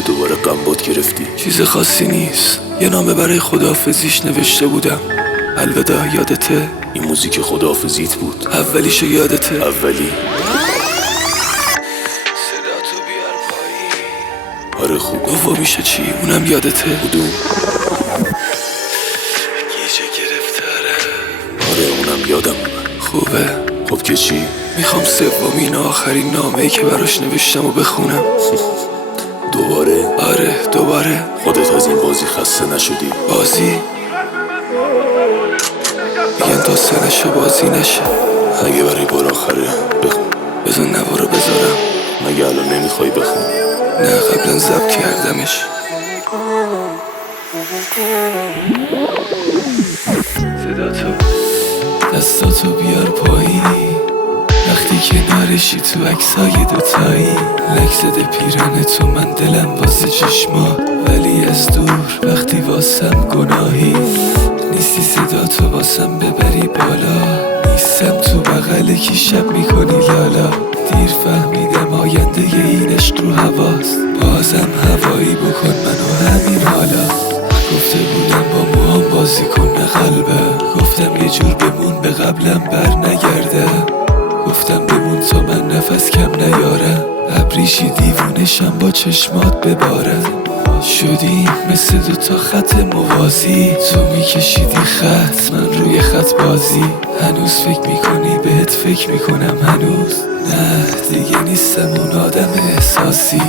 دوباره غمبات گرفتی؟ چیز خاصی نیست، یه نامه برای خداحافظیش نوشته بودم. الوداع، یادته؟ این موزیک خداحافظیت بود؟ اولیشو یادته؟ اولی؟ صداتو بیار پایین. آره خوب. دومیشه چی؟ اونم یادته؟ کدوم؟ گیجه گرفتاره. آره اونم یادم. خوبه. خب که چی؟ میخوام سومین آخرین نامه‌ای که براش نوشتم و بخونم. دوباره؟ آره دوباره. خودت از این بازی خسته نشدی؟ بازی؟ میگن تا سنشو بازی نشه. اگه برای بار آخره بخون. بذار نوارو بذارم. مگه الان نمیخوای بخون؟ نه قبلا ضبط کردمش. صداتو دستاتو بیار پایین. وقتی کنارشی تو عکسای دوتایی. لک زده پیرن تو من دلم واسه چشما، ولی از دور وقتی واسم گناهی. نیستی صداتو واسم ببری بالا. نیستم تو بغل کی شب میکنی لالا. دیر فهمیدم آینده این عشق رو هواست. بازم هوایی بکن منو همین حالا. گفته بودم با موهام بازی کن نه قلبه. گفتم یه جور بمون به قبلم بر نگرده. گفتم بمون تا من نفس کم نیارم. ابریشی دیوونشم با چشمات ببارم. شدیم مثل دوتا خط موازی. تو میکشیدی خط من روی خط بازی. هنوز فکر میکنی بهت فکر میکنم هنوز. نه دیگه نیستم اون آدم احساسی.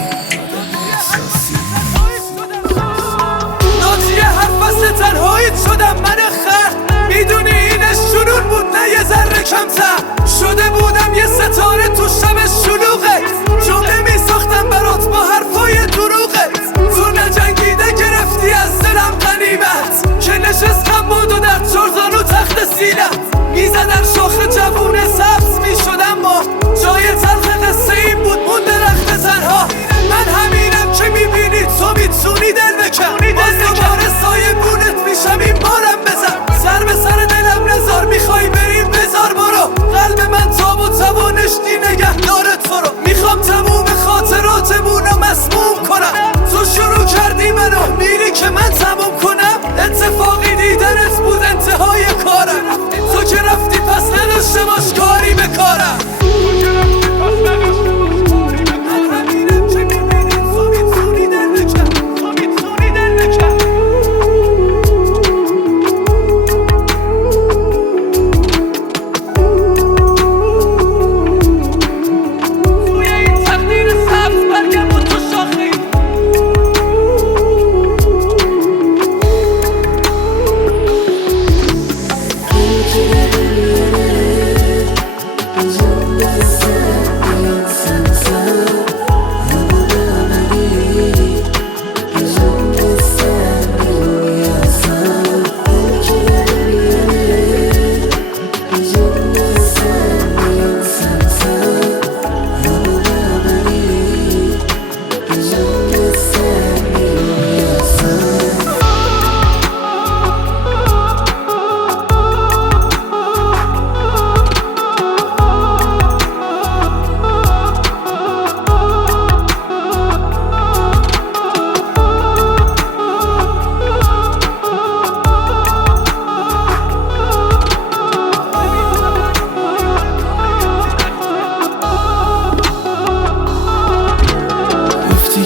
ناجیه هر فصل تنهاییت شدم من خر. میدونی اینش جنون بود نه یه ذره کمتر. شده بودم یه ستاره تو شب شلوغت. جمله میساختم برات با حرفای دروغت. تو نجنگیده گرفتی از دلم غنیمت. که نشستم بود و در چرزانو تخت سینت. میزدن شاخ جوون سبز میشدم ما. جای تلخ قصه این بود مون درخت تنها. من همینم که میبینی تو میتونی دل بکن. باز دوباره سایه بونت میشم این بارم بزن. سر به سر دلم نزار میخوای بریم بزار برو. قلب من تاب و توانشتی نگه دارت فرو. میخوام تموم خاطراتمون رو مسموم کنم. تو شروع کردی منو میری که من تموم کنم. اتفاقی دیدنت بود انتهای کارم. تو که رفتی پس نداشته باش کاری به کارم.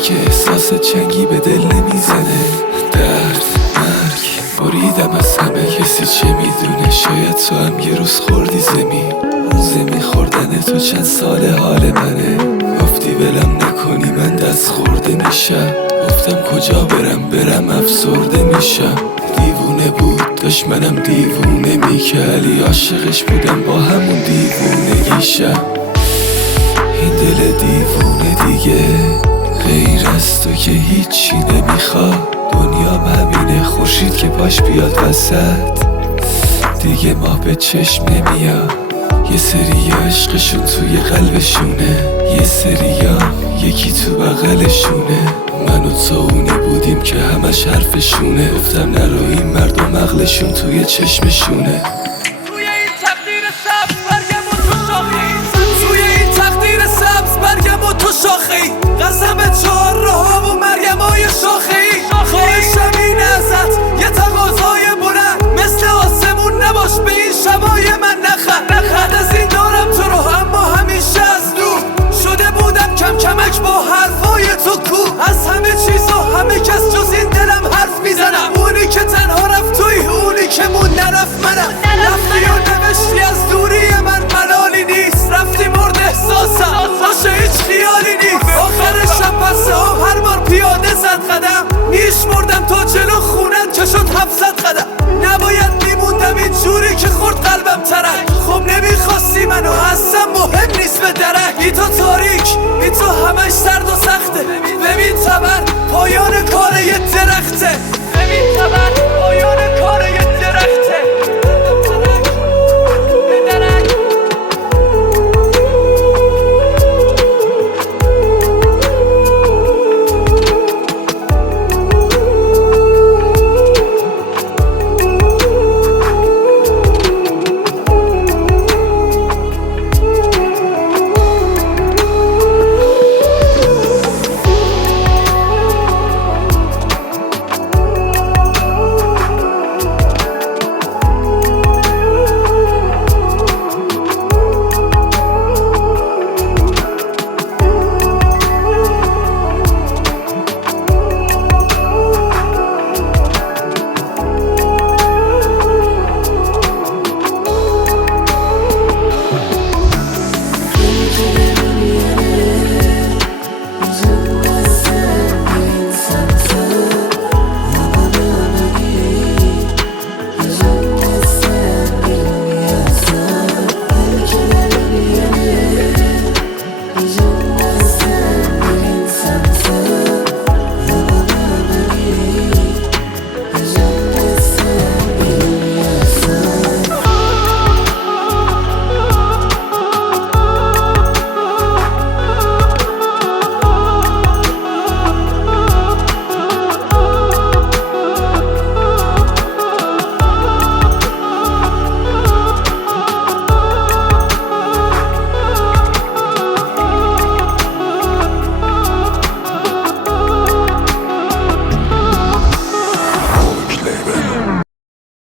که احساس چنگی به دل نمیزنه. درد مرگ بریدم از همه. کسی چه میدونه شاید تو هم یه روز خوردی زمین. اون زمین خوردن تو چند سال حال منه. گفتی ولم نکنی من دست خورده میشم. گفتم کجا برم افسرده میشم. دیوونه بود داشت منم دیوونه میکردی. عاشقش بودم با همون دیوونگیشم. این دل دیوونه دیگه غیر از تو که هیچی نمیخواد. دنیا همینه خورشید که پاش بیاد وسط. دیگه ماه به چشم نمیاد. یه سریا عشقشون توی قلبشونه. یه سریا یکی تو بغلشونه. من و تو اونی بودیم که همش حرفشونه. گفتم نرو این مردم عقلشون توی چشمشونه.